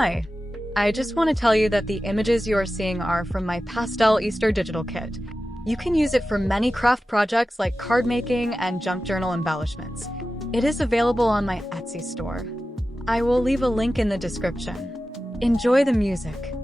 Hi, I just want to tell you that the images you are seeing are from my Pastel Easter digital kit. You can use it for many craft projects like card making and junk journal embellishments. It is available on my Etsy store. I will leave a link in the description. Enjoy the music.